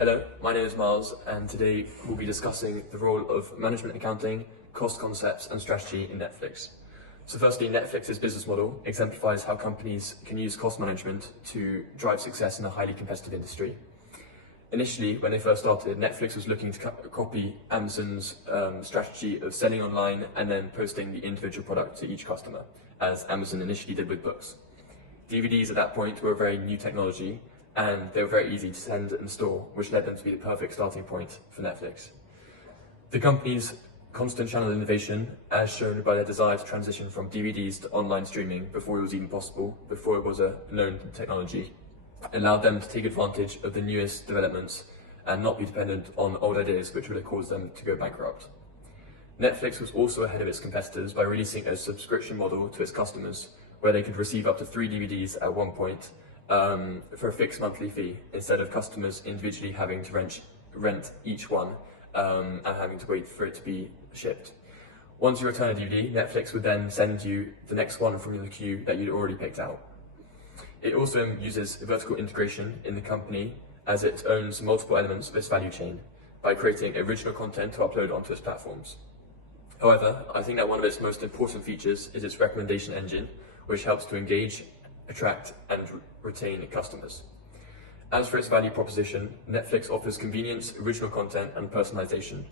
Hello, my name is Miles, and today we'll be discussing the role of management accounting, cost concepts, and strategy in Netflix. So firstly, Netflix's business model exemplifies how companies can use cost management to drive success in a highly competitive industry. Initially, when they first started, Netflix was looking to copy Amazon's strategy of selling online and then posting the individual product to each customer, as Amazon initially did with books. DVDs at that point were a very new technology, and they were very easy to send and store, which led them to be the perfect starting point for Netflix. The company's constant channel innovation, as shown by their desire to transition from DVDs to online streaming before it was even possible, before it was a known technology, allowed them to take advantage of the newest developments and not be dependent on old ideas which would have caused them to go bankrupt. Netflix was also ahead of its competitors by releasing a subscription model to its customers, where they could receive up to 3 DVDs at one point for a fixed monthly fee, instead of customers individually having to rent each one and having to wait for it to be shipped. Once you return a DVD, Netflix would then send you the next one from the queue that you'd already picked out. It also uses vertical integration in the company, as it owns multiple elements of its value chain by creating original content to upload onto its platforms. However, I think that one of its most important features is its recommendation engine, which helps to engage, attract, and retain customers. As for its value proposition, Netflix offers convenience, original content, and personalization.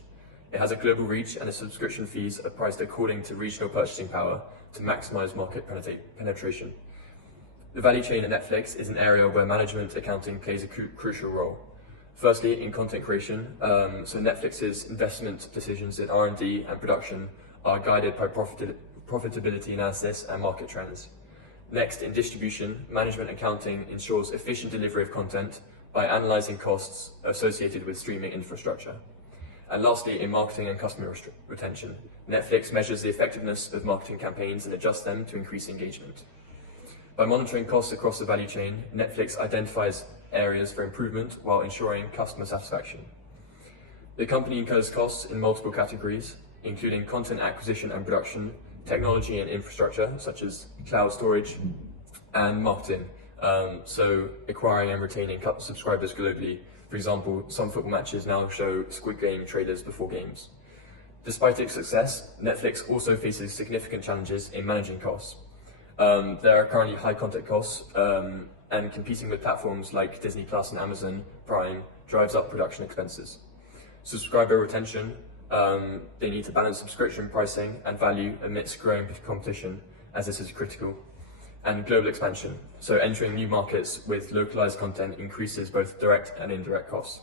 It has a global reach, and its subscription fees are priced according to regional purchasing power to maximize market penetration. The value chain at Netflix is an area where management accounting plays a crucial role. Firstly, in content creation, so Netflix's investment decisions in R&D and production are guided by profitability analysis and market trends. Next, in distribution, management accounting ensures efficient delivery of content by analyzing costs associated with streaming infrastructure. And lastly, in marketing and customer retention, Netflix measures the effectiveness of marketing campaigns and adjusts them to increase engagement. By monitoring costs across the value chain, Netflix identifies areas for improvement while ensuring customer satisfaction. The company incurs costs in multiple categories, including content acquisition and production, technology and infrastructure, such as cloud storage, and marketing, so acquiring and retaining subscribers globally. For example, some football matches now show Squid Game trailers before games. Despite its success, Netflix also faces significant challenges in managing costs. There are currently high content costs, and competing with platforms like Disney Plus and Amazon Prime drives up production expenses. Subscriber retention, they need to balance subscription pricing and value amidst growing competition, as this is critical. And global expansion, so entering new markets with localized content increases both direct and indirect costs.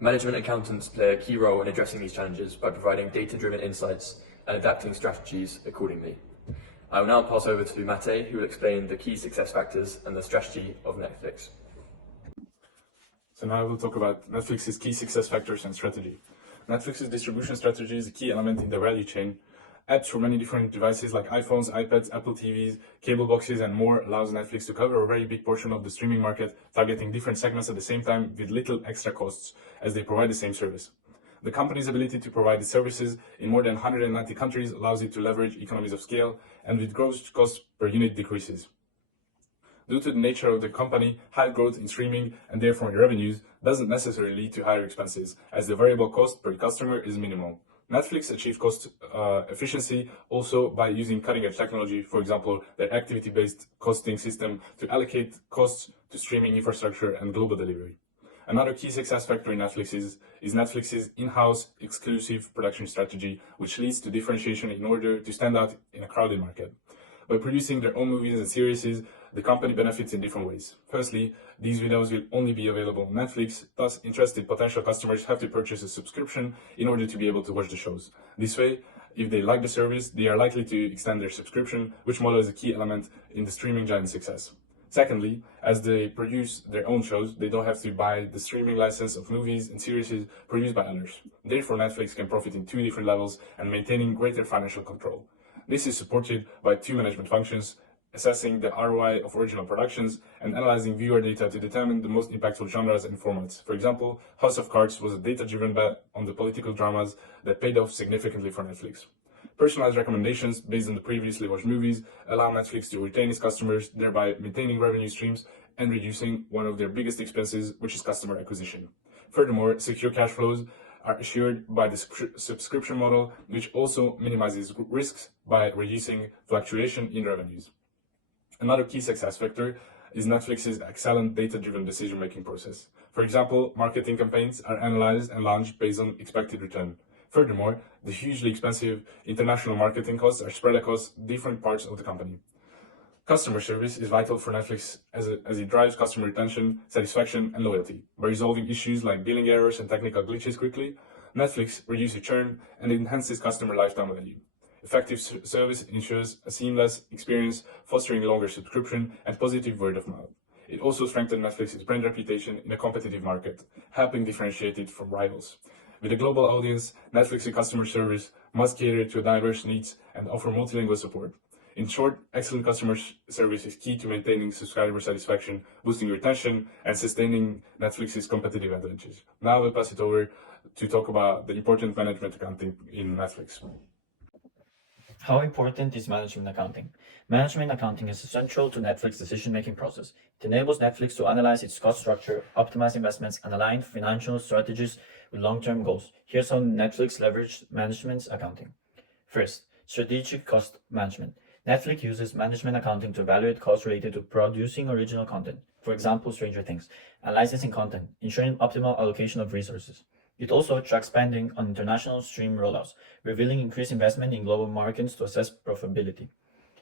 Management accountants play a key role in addressing these challenges by providing data-driven insights and adapting strategies accordingly. I will now pass over to Mate, who will explain the key success factors and the strategy of Netflix. So now I will talk about Netflix's key success factors and strategy. Netflix's distribution strategy is a key element in the value chain. Apps for many different devices like iPhones, iPads, Apple TVs, cable boxes, and more allows Netflix to cover a very big portion of the streaming market, targeting different segments at the same time with little extra costs as they provide the same service. The company's ability to provide the services in more than 190 countries allows it to leverage economies of scale, and with gross cost per unit decreases. Due to the nature of the company, high growth in streaming and therefore in revenues doesn't necessarily lead to higher expenses, as the variable cost per customer is minimal. Netflix achieves cost efficiency also by using cutting-edge technology, for example, their activity-based costing system to allocate costs to streaming infrastructure and global delivery. Another key success factor in Netflix is Netflix's in-house exclusive production strategy, which leads to differentiation in order to stand out in a crowded market. By producing their own movies and series, the company benefits in different ways. Firstly, these videos will only be available on Netflix, thus interested potential customers have to purchase a subscription in order to be able to watch the shows. This way, if they like the service, they are likely to extend their subscription, which model is a key element in the streaming giant's success. Secondly, as they produce their own shows, they don't have to buy the streaming license of movies and series produced by others. Therefore, Netflix can profit in two different levels and maintaining greater financial control. This is supported by two management functions: assessing the ROI of original productions and analyzing viewer data to determine the most impactful genres and formats. For example, House of Cards was a data-driven bet on the political dramas that paid off significantly for Netflix. Personalized recommendations based on the previously watched movies allow Netflix to retain its customers, thereby maintaining revenue streams and reducing one of their biggest expenses, which is customer acquisition. Furthermore, secure cash flows are assured by the subscription model, which also minimizes risks by reducing fluctuation in revenues. Another key success factor is Netflix's excellent data-driven decision-making process. For example, marketing campaigns are analyzed and launched based on expected return. Furthermore, the hugely expensive international marketing costs are spread across different parts of the company. Customer service is vital for Netflix as it drives customer retention, satisfaction, and loyalty. By resolving issues like billing errors and technical glitches quickly, Netflix reduces churn and enhances customer lifetime value. Effective service ensures a seamless experience, fostering longer subscription and positive word of mouth. It also strengthens Netflix's brand reputation in a competitive market, helping differentiate it from rivals. With a global audience, Netflix's customer service must cater to diverse needs and offer multilingual support. In short, excellent customer service is key to maintaining subscriber satisfaction, boosting retention, and sustaining Netflix's competitive advantages. Now I will pass it over to talk about the important management accounting in Netflix. How important is management accounting? Management accounting is essential to Netflix's decision-making process. It enables Netflix to analyze its cost structure, optimize investments, and align financial strategies with long-term goals. Here's how Netflix leverages management accounting. First, strategic cost management. Netflix uses management accounting to evaluate costs related to producing original content, for example, Stranger Things, and licensing content, ensuring optimal allocation of resources. It also tracks spending on international stream rollouts, revealing increased investment in global markets to assess profitability.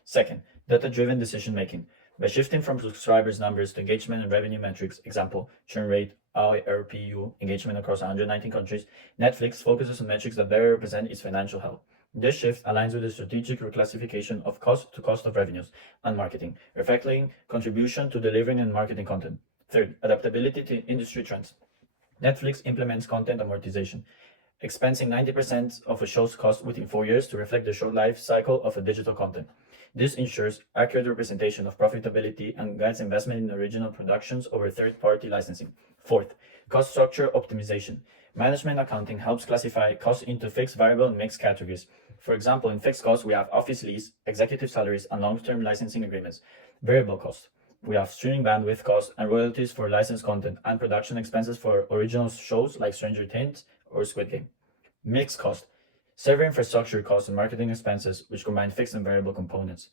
Second, data-driven decision-making. By shifting from subscribers' numbers to engagement and revenue metrics, example, churn rate, ARPU, engagement across 119 countries, Netflix focuses on metrics that better represent its financial health. This shift aligns with the strategic reclassification of cost to cost of revenues and marketing, reflecting contribution to delivering and marketing content. Third, adaptability to industry trends. Netflix implements content amortization, expensing 90% of a show's cost within 4 years to reflect the short life cycle of a digital content. This ensures accurate representation of profitability and guides investment in original productions over third-party licensing. Fourth, cost structure optimization. Management accounting helps classify costs into fixed, variable, and mixed categories. For example, in fixed costs, we have office lease, executive salaries, and long-term licensing agreements. Variable costs, we have streaming bandwidth costs and royalties for licensed content and production expenses for original shows like Stranger Things or Squid Game. Mixed cost, server infrastructure costs and marketing expenses, which combine fixed and variable components.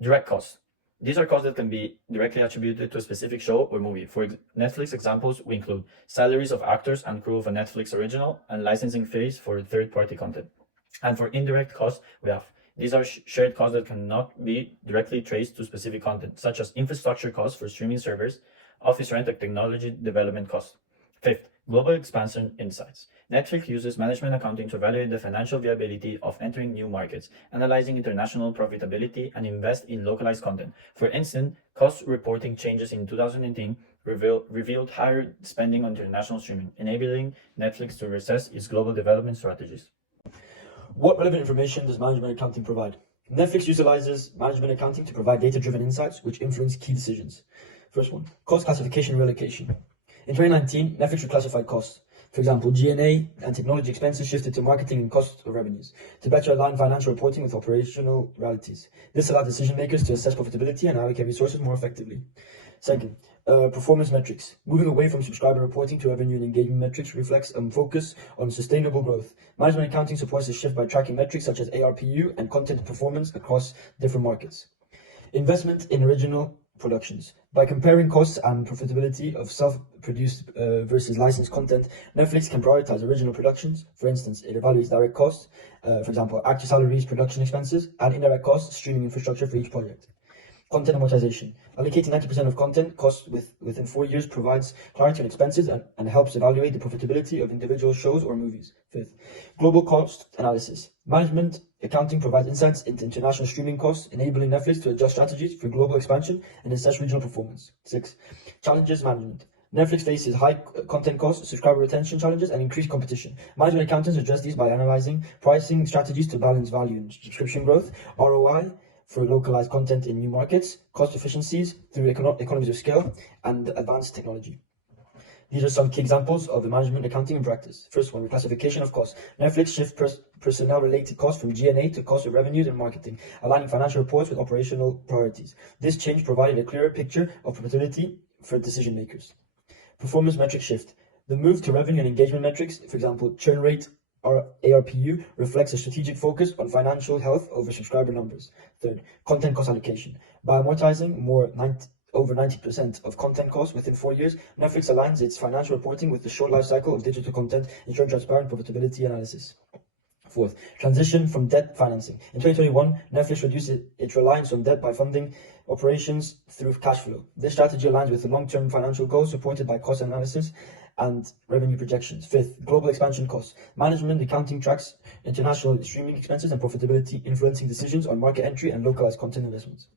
Direct costs, these are costs that can be directly attributed to a specific show or movie. For Netflix examples, we include salaries of actors and crew of a Netflix original and licensing fees for third-party content. And for indirect costs, these are shared costs that cannot be directly traced to specific content, such as infrastructure costs for streaming servers, office rent, and technology development costs. Fifth, global expansion insights. Netflix uses management accounting to evaluate the financial viability of entering new markets, analyzing international profitability, and invest in localized content. For instance, cost reporting changes in 2018 revealed higher spending on international streaming, enabling Netflix to reassess its global development strategies. What relevant information does management accounting provide? Netflix utilizes management accounting to provide data-driven insights which influence key decisions. First one, cost classification and relocation. In 2019, Netflix reclassified costs. For example, G&A and technology expenses shifted to marketing and cost of revenues to better align financial reporting with operational realities. This allowed decision makers to assess profitability and allocate resources more effectively. Second, performance metrics. Moving away from subscriber reporting to revenue and engagement metrics reflects a focus on sustainable growth. Management accounting supports this shift by tracking metrics such as ARPU and content performance across different markets. Investment in original productions. By comparing costs and profitability of self-produced versus licensed content, Netflix can prioritize original productions. For instance, it evaluates direct costs, for example, actor salaries, production expenses, and indirect costs, streaming infrastructure for each project. Content amortization. Allocating 90% of content costs within 4 years provides clarity on expenses and helps evaluate the profitability of individual shows or movies. Fifth, global cost analysis. Management accounting provides insights into international streaming costs, enabling Netflix to adjust strategies for global expansion and assess regional performance. Six, challenges management. Netflix faces high content costs, subscriber retention challenges, and increased competition. Management accountants address these by analyzing pricing strategies to balance value and subscription growth, ROI, for localized content in new markets, cost efficiencies through economies of scale, and advanced technology. These are some key examples of the management accounting in practice. First one, reclassification of costs. Netflix shifts personnel-related costs from G&A to cost of revenues and marketing, aligning financial reports with operational priorities. This change provided a clearer picture of profitability for decision makers. Performance metric shift. The move to revenue and engagement metrics, for example, churn rate or ARPU, reflects a strategic focus on financial health over subscriber numbers. Third, content cost allocation. By amortizing over 90% of content costs within 4 years, Netflix aligns its financial reporting with the short life cycle of digital content, ensuring transparent profitability analysis. Fourth, transition from debt financing. In 2021, Netflix reduced its reliance on debt by funding operations through cash flow. This strategy aligns with the long-term financial goals supported by cost analysis and revenue projections. Fifth, global expansion costs. Management accounting tracks international streaming expenses and profitability, influencing decisions on market entry and localized content investments.